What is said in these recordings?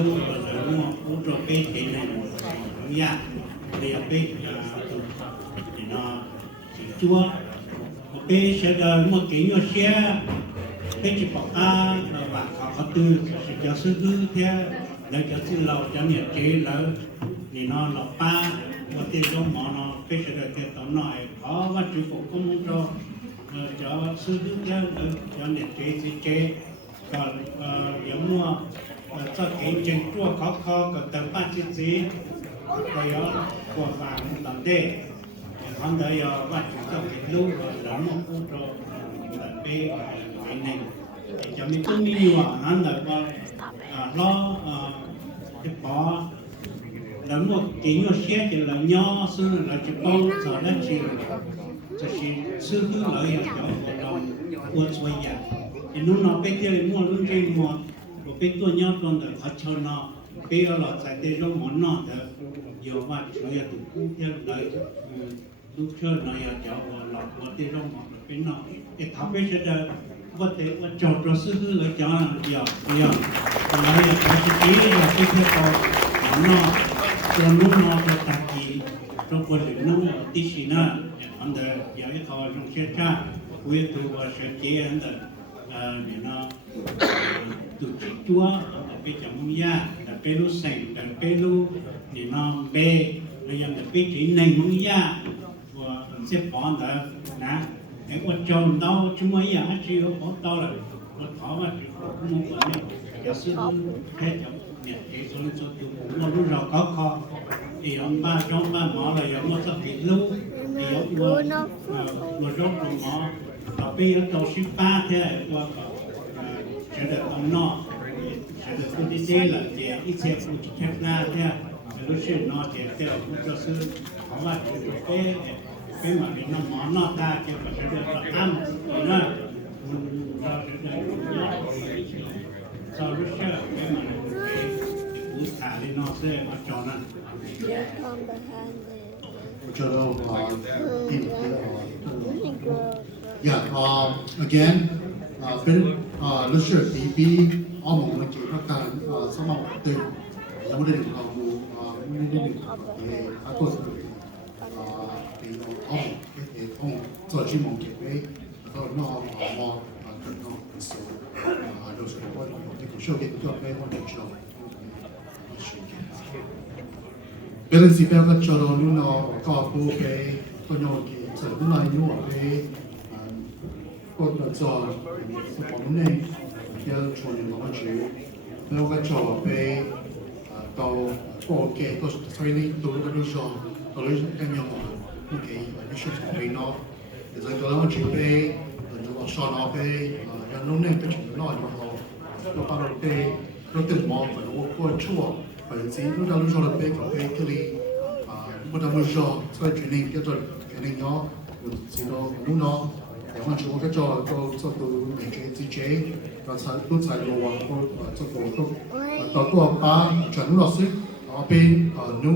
uống rồi cái thì này cũng ya thì cái thì nó chỉ chua cái sẽ đợi một cái nhỏ xe cái chỉ bảo và họ từ sẽ cho sư cứ theo lấy cho sư lầu cho nhiệt chế lỡ thì nó lọc ba và tiền trong mỏ nó cái sẽ đợi cái tấm nội có và chủ phụ cũng muốn cho sư cứ theo cho nhiệt chế còn giống mua cho cái chân chua khó còn tầm ba chiếc gì rồi của vàng tầm đê còn đây và chúng ta cái lưu là một khu rồi là cái này để cho mình cũng nhiều nó là lo cái bỏ là một cái nhỏ xe thì là nho xưa là chỉ bao giờ là chỉ xưa cứ lợi cho lòng quân xoay nhà thì lúc nào bây giờ mua lúc trên mua một cáiตัวnhóc con được họ cho nó bây giờ là tại đây nó món nó được nhiều mà chủ yếu cũng theo đấy lúc chơi nó là cháu lọc một cái rong món cái nó cái tháo bây giờ là vật thể vật trộn cho sư hư lấy cho nhiều còn đây là cái chỉ là cái theo con món nó cho lúc nó cho tạc gì trong quân luyện nó tí xí nữa anh đời giờ cái họ trong xe cha quyết tu và sẽ chế anh đời để nó tụt chúa cái chồng ya là cái lú sành là cái lú để nó bê là yang là cái chỉ nền mông ya và xếp bỏ là nè cái quan trọng đâu chúng mấy ya chỉ có to là có thỏ mà chỉ cũng muốn vậy giả sử thế chồng nè cái số lượng số chúng nó lúc rồi có kho thì ông ba trong ba mỏ là ông nó sắp bị lú thì ông vừa rốt rồi mỏ và bây giờ tàu ship ba thế qua sẽ được ông nó sẽ được cái gì là để ít xe phụ trách ra thế lúc xưa nó để theo cũng cho sư có mà cái mà cái nó món nó ta cho phải sẽ được ăn nó sau lúc xưa cái mà cái cú thả lên nó sẽ mà cho nó cho đâu again bên lúc xưa thì ông một người chỉ cóการสมองตื่นยังไม่ได้ถึงเราไม่ได้ถึงที่他做这个比如ông cái ông做chuyên môn kiểu ấy rồi nó mò nó số rồi số có cái cái số cái cái vấn đề cho bên gì bên cái cho nó nó có bộ cái con nhỏ cái sở cũng là những cái con nó cho bọn này cái cho những cái chữ nó cái cho cái tàu bộ cái tàu training tàu cái nó cho tàu cái nhau ok cái số cái nó rồi tàu nó chữ cái nó cho nó cái nó nên cái chữ nó nó bắt đầu nó tự mò và nó có chua và chỉ nó cho nó cái cái gì một đám cho training cái cho training nó chỉ nó然后就我做到美学之chế và都在路啊，做到多把全落水，那边弄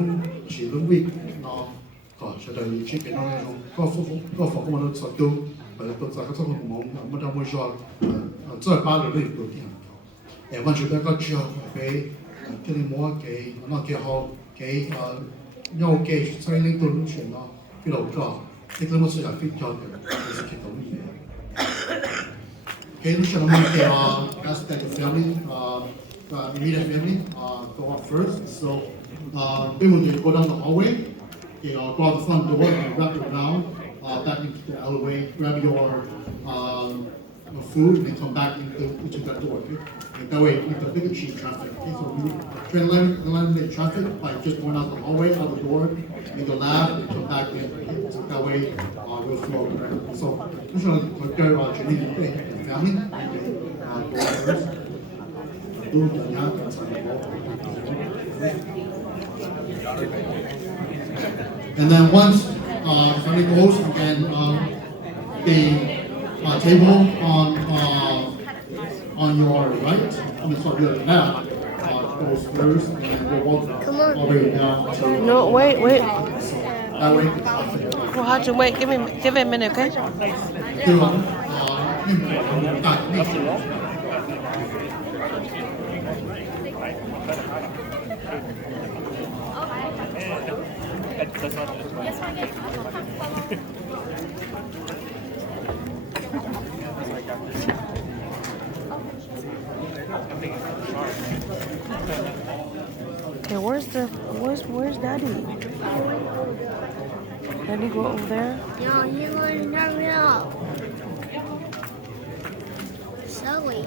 是弄位，那就等于这边那种个服务都做到，都在个做忙，我们说做把的那个点，我就那个就给这里摸给那给好给要给在那度弄选了，比如说。这个我是要非常的，就是去同意的。Okay, look at the ask that the family, immediate family, go up first. So, they will go down the hallway. Okay, go out the front door and wrap it around, back into the alleyway. Grab your food and then come back into that door. Okay? And that way, you can pick and cheap traffic. Okay, so we try to eliminate traffic by just going out the hallway, out the door, in the lab, and come back in. Okay? So that way, we'll flow. So, this is what go training the family. Go first. Do the now. And then once family goes, again, the table on your right, I mean, sorry, your left, goes first, and then we'll walk all the way down to... No, wait. So that way, the traffic... We'll have to wait. Give me a minute, okay? Okay, where's Daddy? Daddy go over there? No, you want to know. Sorry.